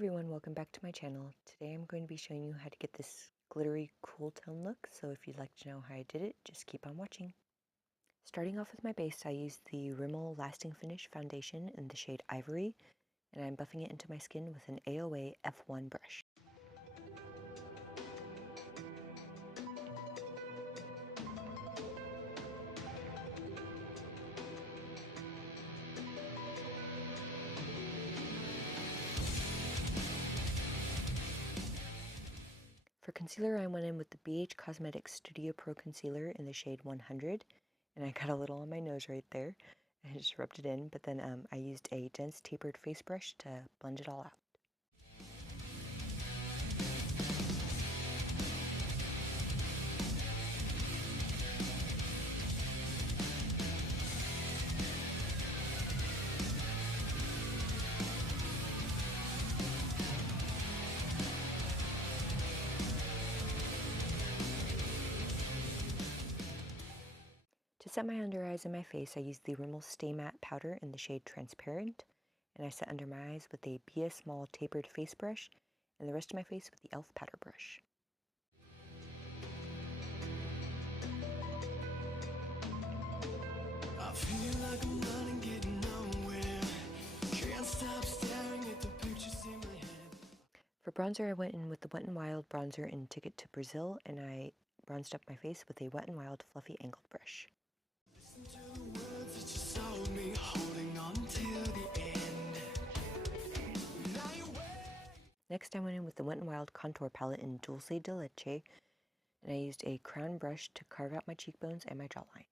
everyone, welcome back to my channel. Today I'm going to be showing you how to get this glittery cool tone look, so if you'd like to know how I did it, just keep on watching. Starting off with my base, I used the Rimmel Lasting Finish foundation in the shade Ivory, and I'm buffing it into my skin with an AOA F1 brush. For concealer, I went in with the BH Cosmetics Studio Pro Concealer in the shade 100, and I got a little on my nose right there. I just rubbed it in, but then I used a dense tapered face brush to blend it all out. To set my under eyes and my face, I used the Rimmel Stay Matte powder in the shade Transparent, and I set under my eyes with a BS Small tapered face brush, and the rest of my face with the e.l.f. powder brush. I feel like I'm running, getting nowhere. Can't stop staring at the pictures in my head. For bronzer, I went in with the Wet n Wild bronzer in Ticket to Brazil, and I bronzed up my face with a Wet n Wild fluffy angled brush. Listen to the words that you sold me, holding on till the end. Next, I went in with the Wet n Wild contour palette in Dulce de Leche, and I used a crown brush to carve out my cheekbones and my jawline.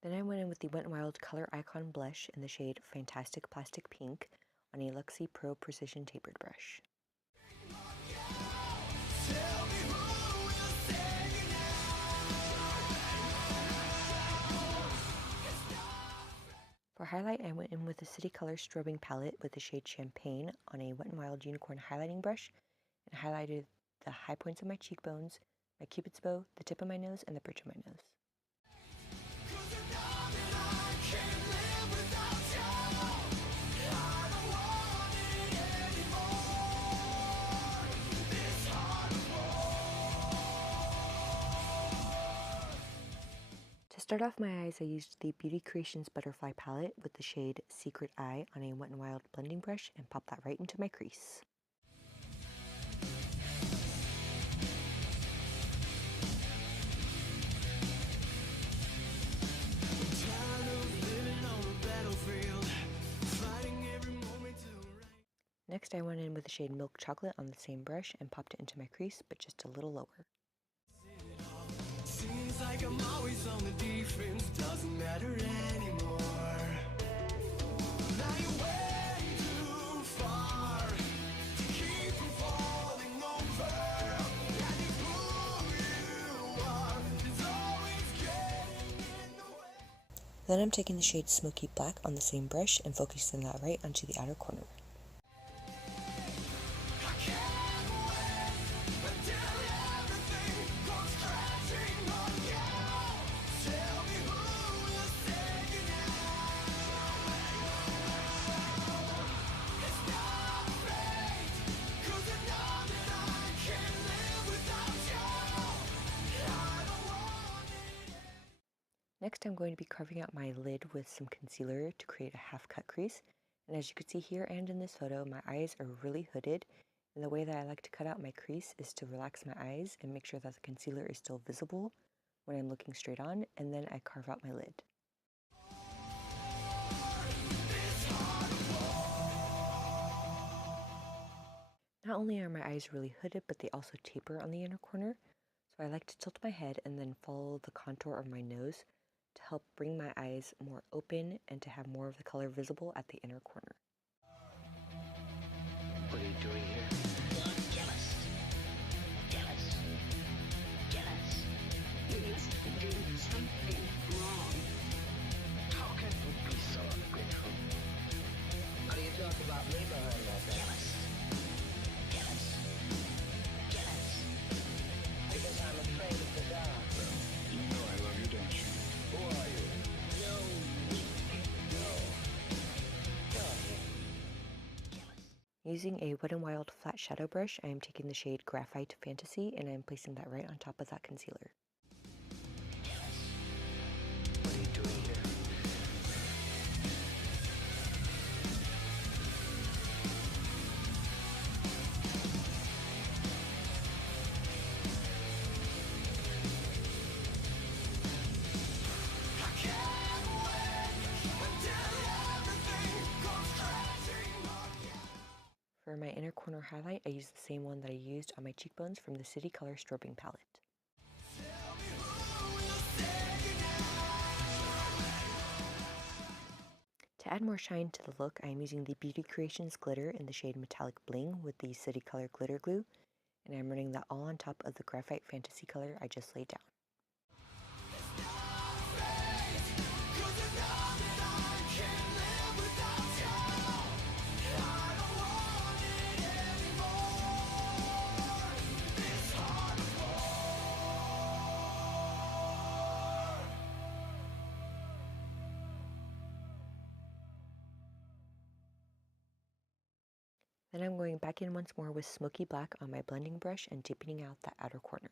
Then I went in with the Wet n Wild Color Icon Blush in the shade Fantastic Plastic Pink on a Luxie Pro Precision Tapered brush. For highlight, I went in with the City Color Strobing palette with the shade Champagne on a Wet n Wild Unicorn highlighting brush and highlighted the high points of my cheekbones, my cupid's bow, the tip of my nose, and the bridge of my nose. To start off my eyes, I used the Beauty Creations Butterfly palette with the shade Secret Eye on a Wet n Wild blending brush and popped that right into my crease. Next, I went in with the shade Milk Chocolate on the same brush and popped it into my crease, but just a little lower. Seems like I'm always on the defense, doesn't matter anymore. Now you're way too far to keep from falling over. And it's who you are, it's always getting in the way. Then I'm taking the shade Smoky Black on the same brush and focusing that right onto the outer corner. Next, I'm going to be carving out my lid with some concealer to create a half-cut crease. And as you can see here and in this photo, my eyes are really hooded. And the way that I like to cut out my crease is to relax my eyes and make sure that the concealer is still visible when I'm looking straight on, and then I carve out my lid. Not only are my eyes really hooded, but they also taper on the inner corner. So I like to tilt my head and then follow the contour of my nose to help bring my eyes more open and to have more of the color visible at the inner corner. What are you doing here? You're jealous. Jealous. Jealous. You must be doing something wrong. How can you be so ungrateful? How do you talk about using a Wet n Wild flat shadow brush, I am taking the shade Graphite Fantasy and I am placing that right on top of that concealer. What are you doing here? For my inner corner highlight, I used the same one that I used on my cheekbones from the City Color Strobing palette. To add more shine to the look, I am using the Beauty Creations glitter in the shade Metallic Bling with the City Color glitter glue, and I'm running that all on top of the Graphite Fantasy color I just laid down. Then I'm going back in once more with Smoky Black on my blending brush and deepening out that outer corner.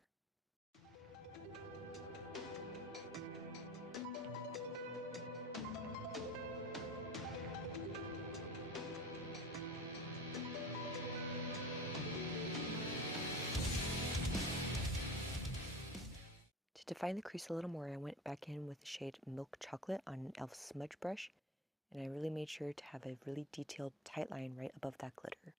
To define the crease a little more, I went back in with the shade Milk Chocolate on an e.l.f. smudge brush, and I really made sure to have a really detailed tight line right above that glitter.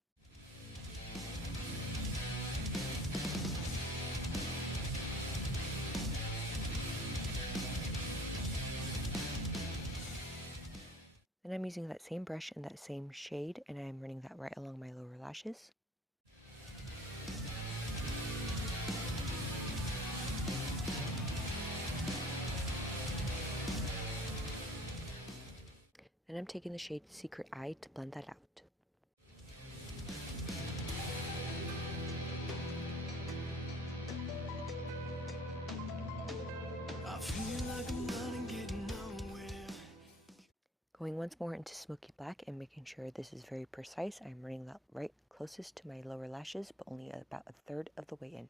Then I'm using that same brush and that same shade, and I'm running that right along my lower lashes. Then I'm taking the shade Secret Eye to blend that out. I feel like I'm running, getting nowhere. Going once more into Smoky Black and making sure this is very precise, I'm running that right closest to my lower lashes, but only about a third of the way in.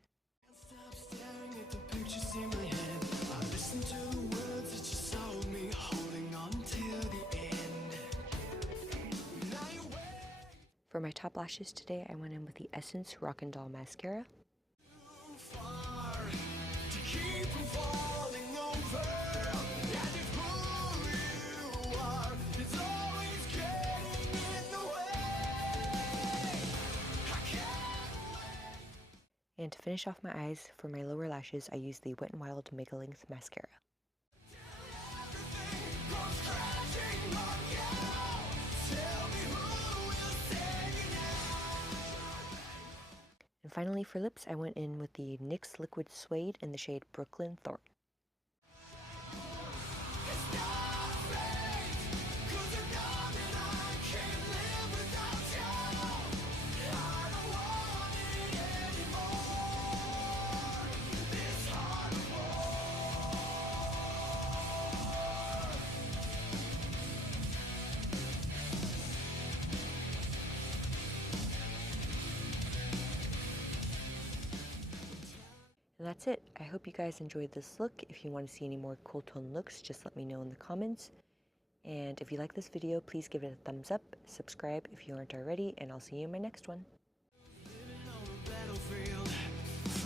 Stop staring at the pictures in my head. I listen to the words that you sold me, holding on till the end. Now you wait For my top lashes today, I went in with the Essence Rockin' Doll Mascara. too far to keep from falling over. And if who you are is always getting in the way, I can't wait. And to finish off my eyes, for my lower lashes, I used the Wet n Wild Mega Length Mascara. Everything goes crashing on you. Tell me who will save you now. And finally for lips, I went in with the NYX Liquid Suede in the shade Brooklyn Thorn. It's not fate, 'cause you know that I can't live without you. I don't want it anymore. This heart of And that's it. I hope you guys enjoyed this look. If you want to see any more cool tone looks, just let me know in the comments. And if you like this video, please give it a thumbs up, subscribe if you aren't already, and I'll see you in my next one. living on the battlefield,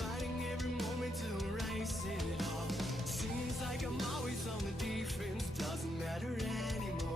fighting every moment to erase it all. Seems like I'm always on the defense, doesn't matter anymore.